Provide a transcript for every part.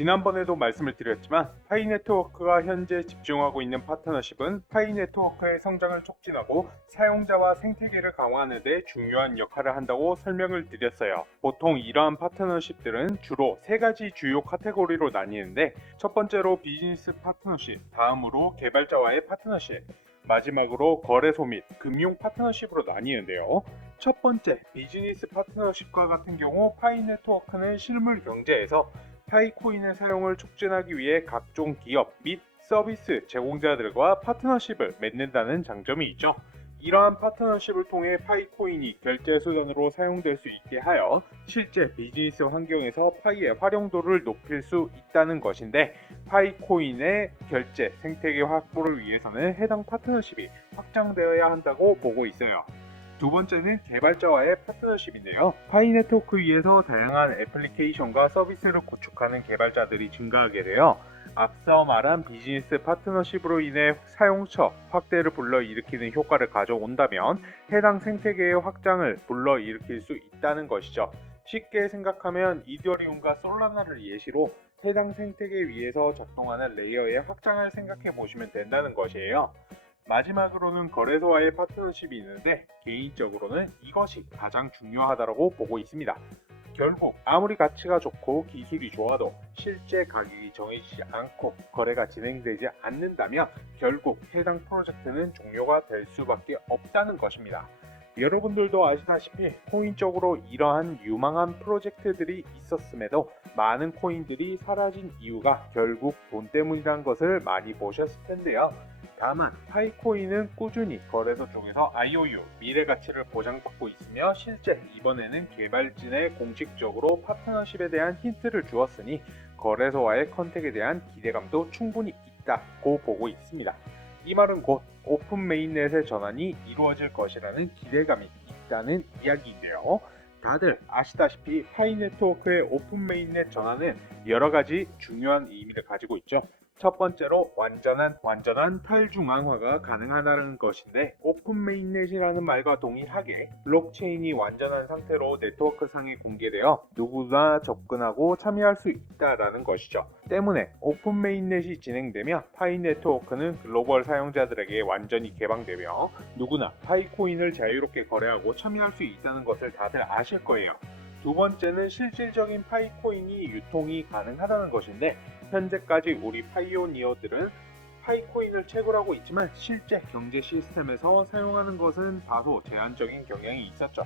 지난번에도 말씀을 드렸지만 파이네트워크가 현재 집중하고 있는 파트너십은 파이네트워크의 성장을 촉진하고 사용자와 생태계를 강화하는 데 중요한 역할을 한다고 설명을 드렸어요. 보통 이러한 파트너십들은 주로 세 가지 주요 카테고리로 나뉘는데, 첫 번째로 비즈니스 파트너십, 다음으로 개발자와의 파트너십, 마지막으로 거래소 및 금융 파트너십으로 나뉘는데요. 첫 번째 비즈니스 파트너십과 같은 경우 파이네트워크는 실물 경제에서 파이코인의 사용을 촉진하기 위해 각종 기업 및 서비스 제공자들과 파트너십을 맺는다는 장점이 있죠. 이러한 파트너십을 통해 파이코인이 결제 수단으로 사용될 수 있게 하여 실제 비즈니스 환경에서 파이의 활용도를 높일 수 있다는 것인데, 파이코인의 결제 생태계 확보를 위해서는 해당 파트너십이 확장되어야 한다고 보고 있어요. 두 번째는 개발자와의 파트너십인데요. 파이네트워크 위에서 다양한 애플리케이션과 서비스를 구축하는 개발자들이 증가하게 되어 앞서 말한 비즈니스 파트너십으로 인해 사용처 확대를 불러일으키는 효과를 가져온다면 해당 생태계의 확장을 불러일으킬 수 있다는 것이죠. 쉽게 생각하면 이더리움과 솔라나를 예시로 해당 생태계 위에서 작동하는 레이어의 확장을 생각해 보시면 된다는 것이에요. 마지막으로는 거래소와의 파트너십이 있는데, 개인적으로는 이것이 가장 중요하다고 보고 있습니다. 결국 아무리 가치가 좋고 기술이 좋아도 실제 가격이 정해지지 않고 거래가 진행되지 않는다면 결국 해당 프로젝트는 종료가 될 수밖에 없다는 것입니다. 여러분들도 아시다시피 코인 쪽으로 이러한 유망한 프로젝트들이 있었음에도 많은 코인들이 사라진 이유가 결국 돈 때문이라는 것을 많이 보셨을 텐데요. 다만 파이코인은 꾸준히 거래소 쪽에서 IOU 미래 가치를 보장받고 있으며, 실제 이번에는 개발진에 공식적으로 파트너십에 대한 힌트를 주었으니 거래소와의 컨택에 대한 기대감도 충분히 있다고 보고 있습니다. 이 말은 곧 오픈 메인넷의 전환이 이루어질 것이라는 기대감이 있다는 이야기인데요. 다들 아시다시피 파이네트워크의 오픈 메인넷 전환은 여러 가지 중요한 의미를 가지고 있죠. 첫 번째로 완전한 탈중앙화가 가능하다는 것인데, 오픈 메인넷이라는 말과 동일하게 블록체인이 완전한 상태로 네트워크상에 공개되어 누구나 접근하고 참여할 수 있다라는 것이죠. 때문에 오픈 메인넷이 진행되며 파이네트워크는 글로벌 사용자들에게 완전히 개방되며 누구나 파이코인을 자유롭게 거래하고 참여할 수 있다는 것을 다들 아실 거예요. 두 번째는 실질적인 파이코인이 유통이 가능하다는 것인데, 현재까지 우리 파이오니어들은 파이코인을 채굴하고 있지만 실제 경제 시스템에서 사용하는 것은 다소 제한적인 경향이 있었죠.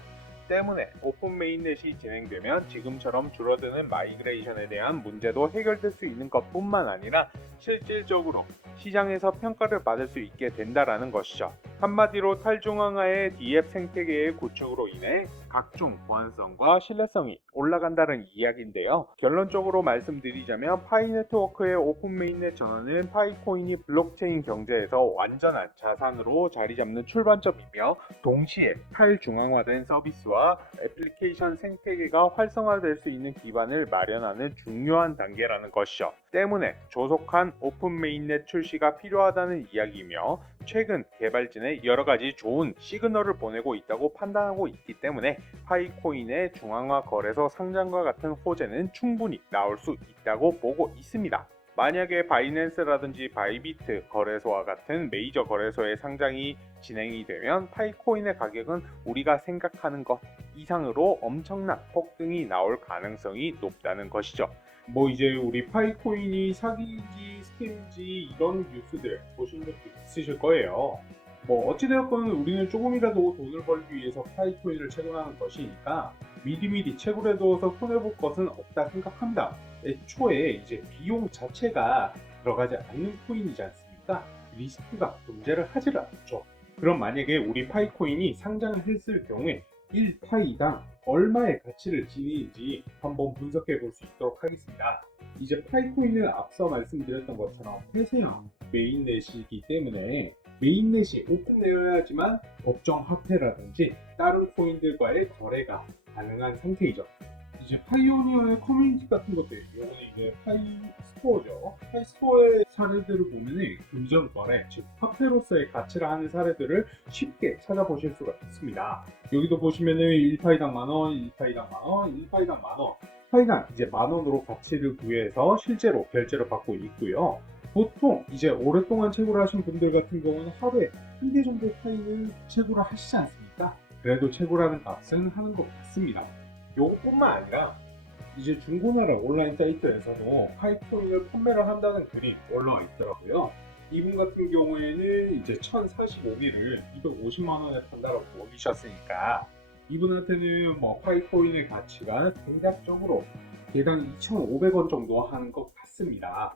때문에 오픈 메인넷이 진행되면 지금처럼 줄어드는 마이그레이션에 대한 문제도 해결될 수 있는 것뿐만 아니라 실질적으로 시장에서 평가를 받을 수 있게 된다라는 것이죠. 한마디로 탈중앙화의 DF 생태계의 구축으로 인해 각종 보안성과 신뢰성이 올라간다는 이야기인데요. 결론적으로 말씀드리자면 파이네트워크의 오픈 메인넷 전환은 파이코인이 블록체인 경제에서 완전한 자산으로 자리 잡는 출발점이며, 동시에 탈중앙화된 서비스와 애플리케이션 생태계가 활성화될 수 있는 기반을 마련하는 중요한 단계라는 것이죠. 때문에 조속한 오픈 메인넷 출시가 필요하다는 이야기이며, 최근 개발진에 여러가지 좋은 시그널을 보내고 있다고 판단하고 있기 때문에 파이코인의 중앙화 거래소 상장과 같은 호재는 충분히 나올 수 있다고 보고 있습니다. 만약에 바이낸스라든지 바이비트 거래소와 같은 메이저 거래소의 상장이 진행이 되면 파이코인의 가격은 우리가 생각하는 것 이상으로 엄청난 폭등이 나올 가능성이 높다는 것이죠. 이제 우리 파이코인이 사기인지 스캠인지 이런 뉴스들 보신 적도 있으실 거예요. 어찌되었건 우리는 조금이라도 돈을 벌기 위해서 파이코인을 채굴하는 것이니까 미리미리 채굴해두어서 손해볼 것은 없다 생각합니다. 애초에 이제 비용 자체가 들어가지 않는 코인이지 않습니까? 리스크가 존재를 하질 않죠. 그럼 만약에 우리 파이코인이 상장을 했을 경우에 1파이당 얼마의 가치를 지니는지 한번 분석해 볼 수 있도록 하겠습니다. 이제 파이코인은 앞서 말씀드렸던 것처럼 폐쇄형 메인넷이기 때문에 메인넷이 오픈되어야지만 법정 화폐라든지 다른 코인들과의 거래가 가능한 상태이죠. 이제 파이오니어의 커뮤니티 같은 것들, 이거는 이제 파이스토어죠. 파이스토어의 사례들을 보면 금전 거래, 즉 화폐로서의 가치를 하는 사례들을 쉽게 찾아보실 수가 있습니다. 여기도 보시면은 1파이당 만원, 1파이당 만원, 1파이당 만원. 파이가 이제 10,000원으로 가치를 부여해서 실제로 결제를 받고 있고요. 보통 이제 오랫동안 채굴을 하신 분들 같은 경우는 하루에 한 개 정도 파이는 채굴을 하시지 않습니까? 그래도 채굴하는 값은 하는 것 같습니다. 요것뿐만 아니라 이제 중고나라 온라인 사이트에서도 파이코인을 판매를 한다는 글이 올라와 있더라고요. 이분 같은 경우에는 이제 1045개를 250만원에 판다라고 올리셨으니까 이분한테는 뭐 파이코인의 가치가 대략적으로 개당 2,500원 정도 하는 것 같습니다.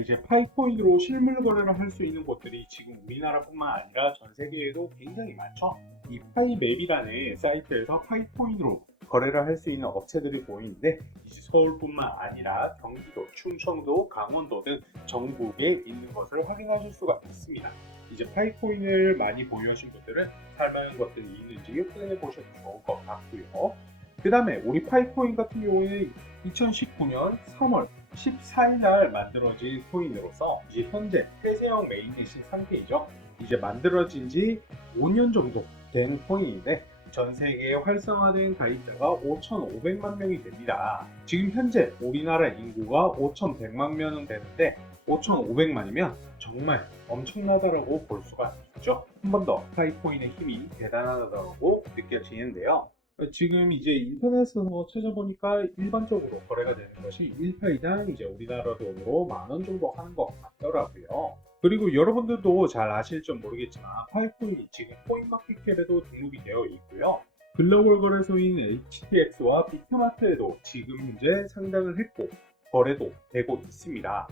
이제 파이코인으로 실물 거래를 할 수 있는 곳들이 지금 우리나라뿐만 아니라 전 세계에도 굉장히 많죠. 이 파이맵이라는 사이트에서 파이코인으로 거래를 할 수 있는 업체들이 보이는데 이제 서울뿐만 아니라 경기도, 충청도, 강원도 등 전국에 있는 것을 확인하실 수가 있습니다. 이제 파이코인을 많이 보유하신 분들은 살만한 것들이 있는지 확인해 보셔도 좋을 것 같고요. 그 다음에 우리 파이코인 같은 경우에는 2019년 3월 14일 날 만들어진 코인으로서 이제 현재 폐쇄형 메인넷인 상태이죠. 이제 만들어진 지 5년 정도 된 코인인데 전 세계에 활성화된 가입자가 5,500만 명이 됩니다. 지금 현재 우리나라 인구가 5,100만 명은 되는데 5,500만이면 정말 엄청나다라고 볼 수가 있죠. 한 번 더 파이코인의 힘이 대단하다고 느껴지는데요. 지금 이제 인터넷에서 찾아보니까 일반적으로 거래가 되는 것이 1파이당 이제 우리나라 돈으로 10,000원 정도 하는 것 같더라고요. 그리고 여러분들도 잘 아실지 모르겠지만 파이코인이 지금 코인마켓캡에도 등록이 되어 있고요. 글로벌 거래소인 HTX와 비트마트에도 지금 현재 상장을 했고 거래도 되고 있습니다.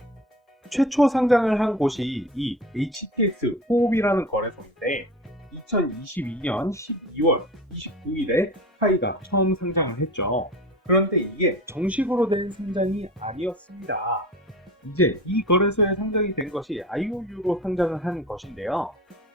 최초 상장을 한 곳이 이 HTX 호흡이라는 거래소인데 2022년 12월 29일에 파이가 처음 상장을 했죠. 그런데 이게 정식으로 된 상장이 아니었습니다. 이제 이 거래소에 상장이 된 것이 IOU로 상장을 한 것인데요.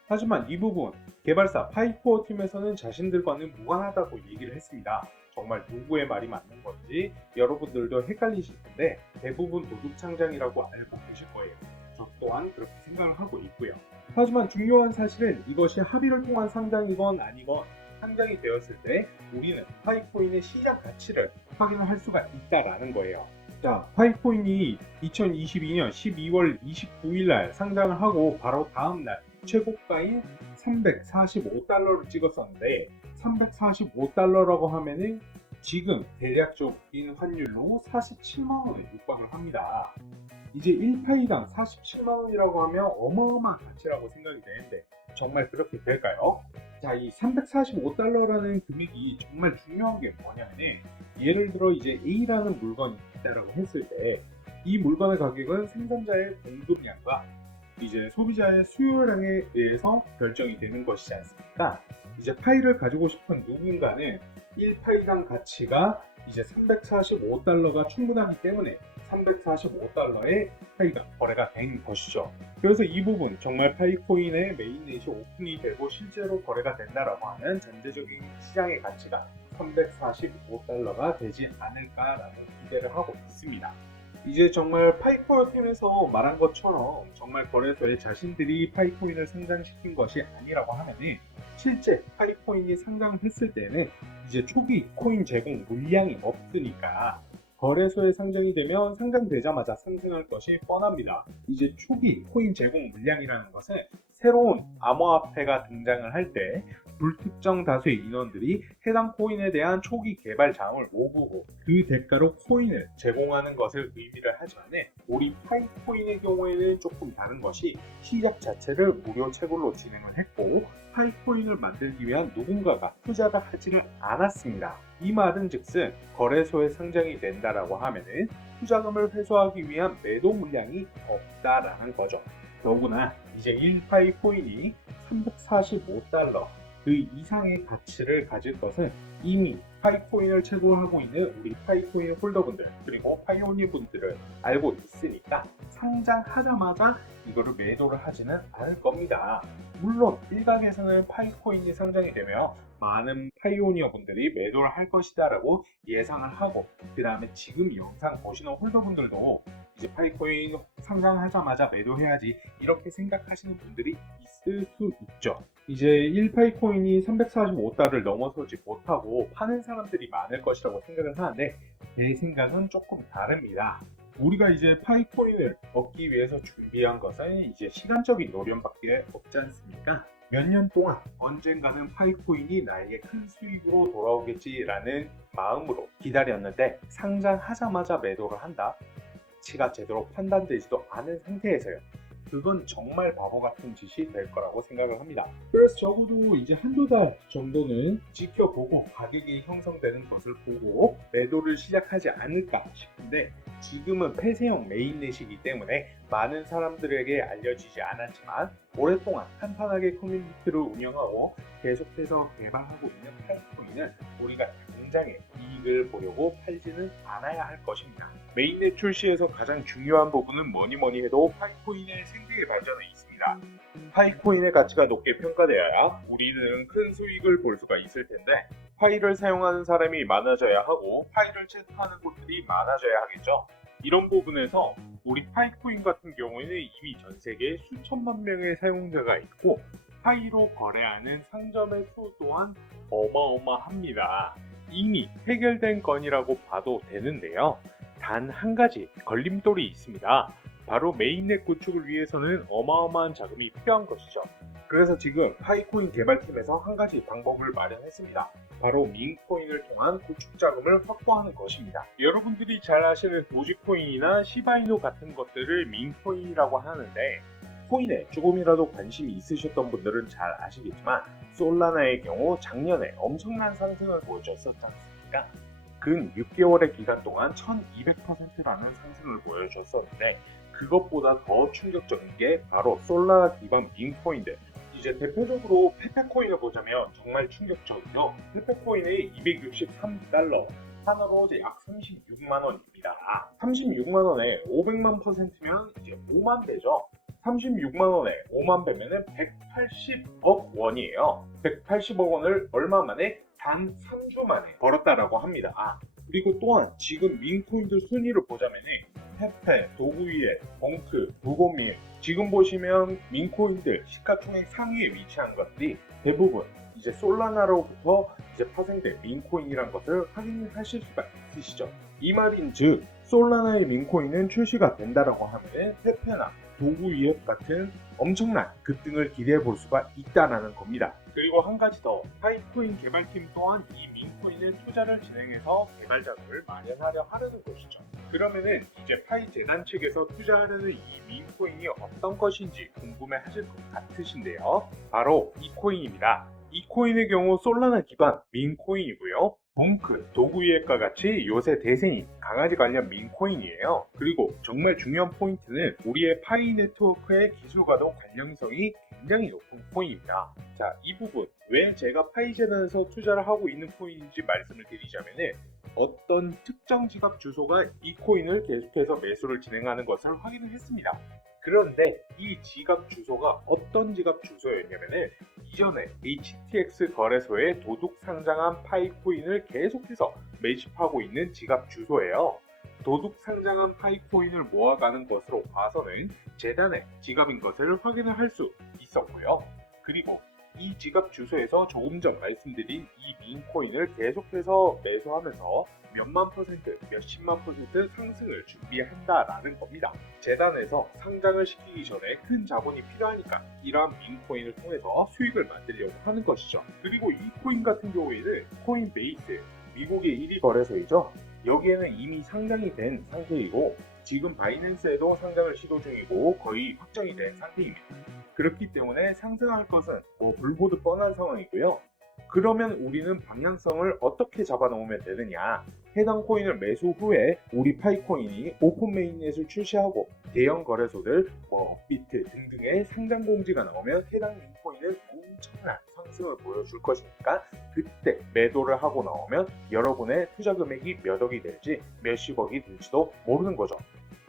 하지만 이 부분 개발사 파이코어 팀에서는 자신들과는 무관하다고 얘기를 했습니다. 정말 누구의 말이 맞는 건지 여러분들도 헷갈리실 텐데 대부분 도둑 창장이라고 알고 계실 거예요. 저 또한 그렇게 생각을 하고 있고요. 하지만 중요한 사실은 이것이 합의를 통한 상장이건 아니건 상장이 되었을 때 우리는 파이코인의 시장 가치를 확인을 할 수가 있다라는 거예요. 자, 파이코인이 2022년 12월 29일 날 상장을 하고 바로 다음날 최고가인 345달러를 찍었었는데 345달러라고 하면은 지금 대략적인 환율로 47만 원에 육박을 합니다. 이제 1파이당 47만원이라고 하면 어마어마한 가치라고 생각이 되는데 정말 그렇게 될까요? 자, 이 345달러라는 금액이 정말 중요한 게 뭐냐면 예를 들어 이제 A라는 물건이 있다라고 했을 때 이 물건의 가격은 생산자의 공급량과 이제 소비자의 수요량에 의해서 결정이 되는 것이지 않습니까? 이제 파이를 가지고 싶은 누군가는 1파이당 가치가 이제 345달러가 충분하기 때문에 345달러의 파이가 거래가 된 것이죠. 그래서 이 부분 정말 파이코인의 메인넷이 오픈이 되고 실제로 거래가 된다라고 하면 전체적인 시장의 가치가 345달러가 되지 않을까라는 기대를 하고 있습니다. 이제 정말 파이코어 팀에서 말한 것처럼 정말 거래소에 자신들이 파이코인을 상장시킨 것이 아니라고 하면은 실제 파이코인이 상장했을 때는 이제 초기 코인 제공 물량이 없으니까 거래소에 상장이 되면 상장되자마자 상승할 것이 뻔합니다. 이제 초기 코인 제공 물량이라는 것은 새로운 암호화폐가 등장을 할 때 불특정 다수의 인원들이 해당 코인에 대한 초기 개발 자금을 모으고 그 대가로 코인을 제공하는 것을 의미를 하지만 우리 파이코인의 경우에는 조금 다른 것이 시작 자체를 무료 채굴로 진행을 했고 파이코인을 만들기 위한 누군가가 투자를 하지를 않았습니다. 이 말은 즉슨 거래소에 상장이 된다라고 하면은 투자금을 회수하기 위한 매도 물량이 없다라는 거죠. 더구나 이제 1파이 코인이 345달러 그 이상의 가치를 가질 것은 이미 파이코인을 채굴하고 있는 우리 파이코인 홀더분들 그리고 파이오니 분들을 알고 있으니까 상장하자마자 이거를 매도를 하지는 않을 겁니다. 물론 일각에서는 파이코인이 상장이 되면 많은 파이오니어 분들이 매도를 할 것이다 라고 예상을 하고 그 다음에 지금 영상 보시는 홀더분들도 이제 파이코인 상장하자마자 매도해야지 이렇게 생각하시는 분들이 있어요. 있을 수 있죠. 이제 1파이코인이 345달러를 넘어서지 못하고 파는 사람들이 많을 것이라고 생각을 하는데 제 생각은 조금 다릅니다. 우리가 이제 파이코인을 얻기 위해서 준비한 것은 이제 시간적인 노련밖에 없지 않습니까? 몇 년 동안 언젠가는 파이코인이 나에게 큰 수익으로 돌아오겠지라는 마음으로 기다렸는데 상장하자마자 매도를 한다? 가치가 제대로 판단되지도 않은 상태에서요. 그건 정말 바보 같은 짓이 될 거라고 생각을 합니다. 그래서 적어도 이제 한두 달 정도는 지켜보고 가격이 형성되는 것을 보고 매도를 시작하지 않을까 싶은데 지금은 폐쇄형 메인넷이기 때문에 많은 사람들에게 알려지지 않았지만 오랫동안 탄탄하게 커뮤니티를 운영하고 계속해서 개발하고 있는 파이코인을 우리가 당장에 이익을 보려고 팔지는 않아야 할 것입니다. 메인넷 출시에서 가장 중요한 부분은 뭐니 해도 파이코인의 생태계 발전에 있습니다. 파이코인의 가치가 높게 평가되어야 우리는 큰 수익을 볼 수가 있을 텐데 파이를 사용하는 사람이 많아져야 하고 파이를 채택하는 곳들이 많아져야 하겠죠. 이런 부분에서 우리 파이코인 같은 경우에는 이미 전 세계에 수천만 명의 사용자가 있고 파이로 거래하는 상점의 수 또한 어마어마합니다. 이미 해결된 건이라고 봐도 되는데요. 단 한 가지 걸림돌이 있습니다. 바로 메인넷 구축을 위해서는 어마어마한 자금이 필요한 것이죠. 그래서 지금 파이코인 개발팀에서 한 가지 방법을 마련했습니다. 바로 민코인을 통한 구축 자금을 확보하는 것입니다. 여러분들이 잘 아시는 도지코인이나 시바이누 같은 것들을 민코인이라고 하는데 코인에 조금이라도 관심이 있으셨던 분들은 잘 아시겠지만 솔라나의 경우 작년에 엄청난 상승을 보여줬었지 않습니까? 근 6개월의 기간 동안 1200%라는 상승을 보여줬었는데 그것보다 더 충격적인 게 바로 솔라나 기반 민코인들. 이제 대표적으로 페페코인을 보자면 정말 충격적이죠. 페페코인의 263달러, 하나로 약 36만원입니다. 36만원에 500만 %면 이제 5만 배죠. 36만원에 5만 배면은 180억 원이에요. 180억 원을 얼마 만에? 단 3주 만에 벌었다라고 합니다. 그리고 또한 지금 민코인들 순위를 보자면은 페페, 도구이에, 벙크, 부고밀 지금 보시면 민코인들 시가총액 상위에 위치한 것들이 대부분 이제 솔라나로부터 이제 파생된 민코인이란 것을 확인하실 수가 있으시죠. 이 말인즉 솔라나의 민코인은 출시가 된다라고 하면 페페나 도구이앱 같은 엄청난 급등을 기대해 볼 수가 있다라는 겁니다. 그리고 한 가지 더, 파이코인 개발팀 또한 이 민코인에 투자를 진행해서 개발 자금을 마련하려 하려는 것이죠. 그러면은 이제 파이 재단 측에서 투자하려는 이 민코인이 어떤 것인지 궁금해 하실 것 같으신데요. 바로 이 코인입니다. 이 코인의 경우 솔라나 기반 민코인이고요. 벙크, 도구이앱과 같이 요새 대세인 강아지 관련 민코인이에요. 그리고 정말 중요한 포인트는 우리의 파이 네트워크의 기술과도 관련성이 굉장히 높은 코인입니다. 자, 이 부분 왜 제가 파이 재단에서 투자를 하고 있는 코인인지 말씀을 드리자면은 어떤 특정 지갑 주소가 이 코인을 계속해서 매수를 진행하는 것을 확인을 했습니다. 그런데 이 지갑 주소가 어떤 지갑 주소였냐면은 이전에 HTX 거래소에 도둑 상장한 파이코인을 계속해서 매집하고 있는 지갑 주소예요. 도둑 상장한 파이코인을 모아가는 것으로 봐서는 재단의 지갑인 것을 확인을 할 수 있었고요. 그리고 이 지갑 주소에서 조금 전 말씀드린 이 민코인을 계속해서 매수하면서 몇만 %, 몇십만 % 상승을 준비한다라는 겁니다. 재단에서 상장을 시키기 전에 큰 자본이 필요하니까 이러한 민코인을 통해서 수익을 만들려고 하는 것이죠. 그리고 이 코인 같은 경우에는 코인베이스, 미국의 1위 거래소이죠. 여기에는 이미 상장이 된 상태이고 지금 바이낸스에도 상장을 시도 중이고 거의 확정이 된 상태입니다. 그렇기 때문에 상승할 것은 불보듯 뻔한 상황이고요. 그러면 우리는 방향성을 어떻게 잡아놓으면 되느냐? 해당 코인을 매수 후에 우리 파이코인이 오픈 메인넷을 출시하고 대형 거래소들, 업비트 등등의 상장 공지가 나오면 해당 민코인은 엄청난 상승을 보여줄 것이니까 그때 매도를 하고 나오면 여러분의 투자 금액이 몇 억이 될지 몇십억이 될지도 모르는 거죠.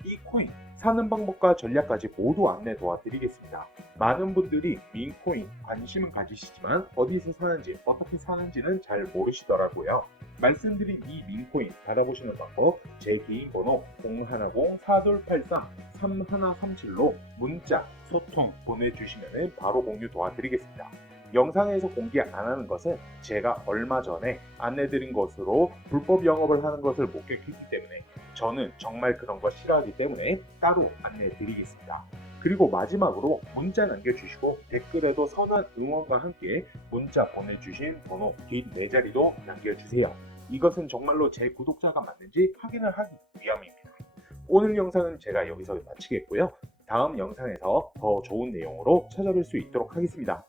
이 코인 사는 방법과 전략까지 모두 안내 도와드리겠습니다. 많은 분들이 민코인 관심은 가지시지만 어디서 사는지 어떻게 사는지는 잘 모르시더라고요. 말씀드린 이 민코인 받아보시는 방법 제 개인 번호 010-4283-3137로 문자, 소통 보내주시면 바로 공유 도와드리겠습니다. 영상에서 공개 안 하는 것은 제가 얼마 전에 안내드린 것으로 불법 영업을 하는 것을 목격했기 때문에 저는 정말 그런 거 싫어하기 때문에 따로 안내드리겠습니다. 그리고 마지막으로 문자 남겨주시고 댓글에도 선한 응원과 함께 문자 보내주신 번호 뒷 4자리도 남겨주세요. 이것은 정말로 제 구독자가 맞는지 확인을 하기 위함입니다. 오늘 영상은 제가 여기서 마치겠고요. 다음 영상에서 더 좋은 내용으로 찾아뵐 수 있도록 하겠습니다.